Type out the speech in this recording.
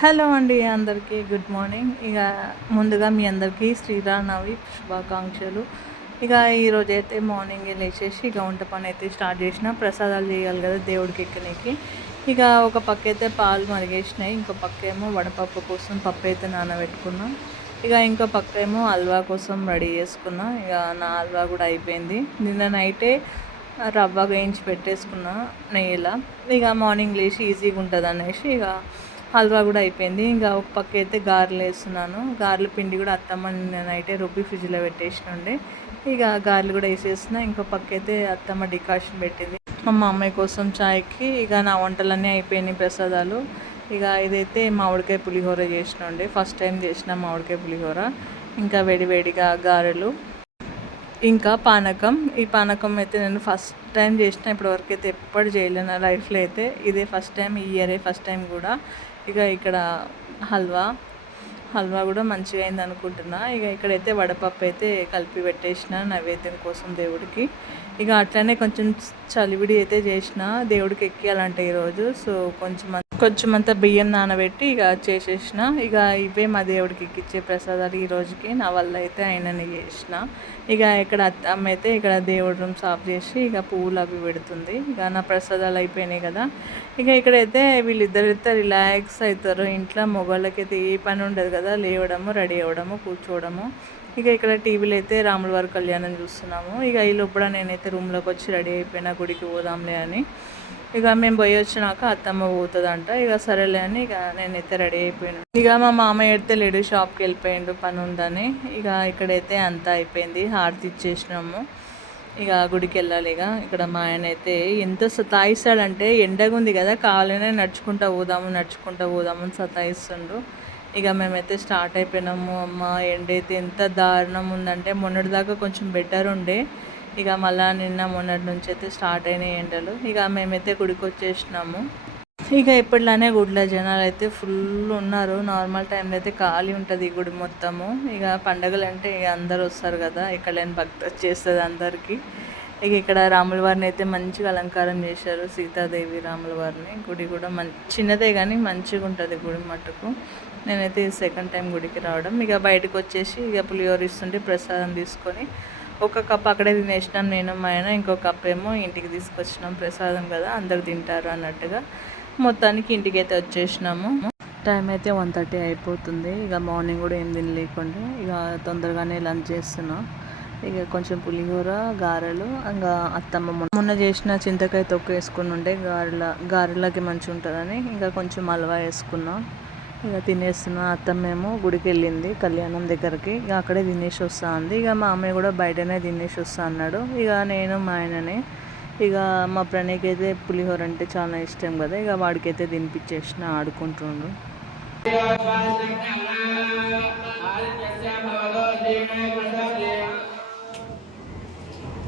Hello అండి అందరికీ good morning. ఇక ముందుగా మీ అందరికీ శ్రీరామనవి శుభాకాంక్షలు. ఇక ఈరోజు అయితే మార్నింగ్ లేచేసి ఇక వంట పని అయితే స్టార్ట్ చేసిన ప్రసాదాలు చేయాలి కదా దేవుడికి ఎక్కనికి. ఇక ఒక పక్క అయితే పాలు మరిగేసినాయి ఇంకో పక్క ఏమో వడపప్పు కోసం పప్పు అయితే నానబెట్టుకున్నాం. ఇక ఇంకో పక్క ఏమో హల్వా కోసం రెడీ చేసుకున్నా ఇక నా హల్వా కూడా అయిపోయింది. నిన్న నైటే రవ్వ వేయించి పెట్టేసుకున్నా నెయ్యిలా. ఇక మార్నింగ్ లేచి ఈజీగా ఉంటుంది అనేసి ఇక హల్వా కూడా అయిపోయింది. ఇంకా ఒక పక్క అయితే గారెలు వేస్తున్నాను. గారెల పిండి కూడా అత్తమ్మ నైటే రుబ్బి ఫ్రిడ్జ్లో పెట్టేసినండి. ఇక గారెలు కూడా వేసేసిన ఇంకో పక్క అయితే అత్తమ్మ డికాషన్ పెట్టింది. మా అమ్మాయి కోసం చాయ్కి ఇక నా వంటలన్నీ అయిపోయినాయి ప్రసాదాలు. ఇక ఇదైతే మామిడికాయ పులిహోర చేసినండి. ఫస్ట్ టైం చేసిన మామిడికాయ పులిహోర. ఇంకా వేడివేడిగా గారెలు. ఇంకా పానకం. ఈ పానకం అయితే నేను ఫస్ట్ టైం చేసిన. ఇప్పటివరకు అయితే ఎప్పుడు చేయలేను. లైఫ్లో అయితే ఇదే ఫస్ట్ టైం ఈ ఇయరే ఫస్ట్ టైం కూడా. ఇక ఇక్కడ హల్వా. హల్వా కూడా మంచిగా అయింది అనుకుంటున్నా ఇక ఇక్కడైతే వడపప్పు అయితే కలిపి పెట్టేసిన నైవేద్యం కోసం దేవుడికి. ఇక అట్లనే కొంచెం చలివిడి అయితే చేసిన దేవుడికి ఎక్కియాలంటే ఈరోజు. సో కొంచెం కొంచెం అంత బియ్యం నానబెట్టి ఇక చేసేసిన. ఇక ఇవే మా దేవుడికి ఎక్కిచ్చే ప్రసాదాలు ఈ రోజుకి. నా వల్ల అయితే ఆయనని చేసిన. ఇక ఇక్కడ అమ్మ అయితే ఇక్కడ దేవుడి రూమ్ సాఫ్ చేసి ఇక పువ్వులు అవి పెడుతుంది. ఇక నా ప్రసాదాలు అయిపోయినాయి కదా. ఇక ఇక్కడైతే వీళ్ళిద్దరైతే రిలాక్స్ అవుతారు. ఇంట్లో మొగోళ్ళకైతే ఏ పని ఉండదు కదా. లేవడము రెడీ అవ్వడము కూర్చోవడము. ఇక ఇక్కడ టీవీలో అయితే రాముల వారి కళ్యాణం చూస్తున్నాము. ఇక ఈ లోపల నేనైతే రూమ్లోకి వచ్చి రెడీ అయిపోయినా గుడికి పోదాంలే అని. ఇక మేము పోయి వచ్చినాక అత్తమ్మ పోతుందంట. ఇక సరేలే అని ఇక నేనైతే రెడీ అయిపోయాను. ఇక మా మామయ్య అయితే లేడు షాప్కి వెళ్ళిపోయిండు పని ఉందని. ఇక ఇక్కడైతే అంతా అయిపోయింది హారతి ఇచ్చేసినాము. ఇక గుడికి వెళ్ళాలి ఇక. ఇక్కడ మా ఆయన అయితే ఎంత సతాయిస్తాడంటే ఎండగా ఉంది కదా కావాలనే నడుచుకుంటా పోదాము నడుచుకుంటా పోదాము అని సతాయిస్తుండు. ఇక మేమైతే స్టార్ట్ అయిపోయినాము అమ్మ ఎండ అయితే ఎంత దారుణం ఉందంటే మొన్నటి దాకా కొంచెం బెటర్ ఉండే. ఇక మళ్ళా నిన్న మొన్నటి నుంచి అయితే స్టార్ట్ అయినాయి ఎండలు. ఇక మేమైతే గుడికి వచ్చేసినాము ఇక ఇప్పట్లోనే గుడిలో జనాలు అయితే ఫుల్ ఉన్నారు నార్మల్ టైంలో అయితే ఖాళీ ఉంటుంది ఈ గుడి మొత్తము. ఇక పండగలు అంటే ఇక అందరు వస్తారు కదా ఇక్కడ లేని భక్తి వచ్చేస్తుంది అందరికీ. ఇక ఇక్కడ రాముల వారిని అయితే మంచిగా అలంకారం చేశారు. సీతాదేవి రాముల వారిని. గుడి కూడా మం చిన్నదే కానీ మంచిగా ఉంటుంది గుడి మట్టుకు. నేనైతే సెకండ్ టైం గుడికి రావడం. ఇక బయటకు వచ్చేసి ఇక పులిహోర ఇస్తుంటే ప్రసాదం తీసుకొని ఒక కప్ అక్కడే తినేసినాం నేను మా ఆయన. ఇంకో కప్ ఏమో ఇంటికి తీసుకొచ్చినాం. ప్రసాదం కదా అందరు తింటారు అన్నట్టుగా మొత్తానికి ఇంటికి అయితే వచ్చేసినాము. టైం అయితే వన్ థర్టీ అయిపోతుంది. ఇక మార్నింగ్ కూడా ఏం తినలేకుండా. ఇక తొందరగానే లంచ్ చేస్తున్నాం. ఇక కొంచెం పులిహోర గారెలు ఇంకా అత్తమ్మ మొన్న చేసిన చింతకాయ తొక్క వేసుకుని ఉంటే గారెల గారెలకి మంచిగా ఉంటుందని ఇంకా కొంచెం అలవా వేసుకున్నాం. ఇక తినేస్తున్నా అత్తమ్మేమో గుడికి వెళ్ళింది కళ్యాణం దగ్గరికి. ఇక అక్కడే తినేసి వస్తా ఉంది. ఇక మా అమ్మాయి కూడా బయటనే తినేసి వస్తా అన్నాడు. ఇక నేను మా ఆయననే. ఇక మా ప్రణయ్కి అయితే పులిహోర అంటే చాలా ఇష్టం కదా. ఇక వాడికైతే తినిపించేసిన ఆడుకుంటుండు.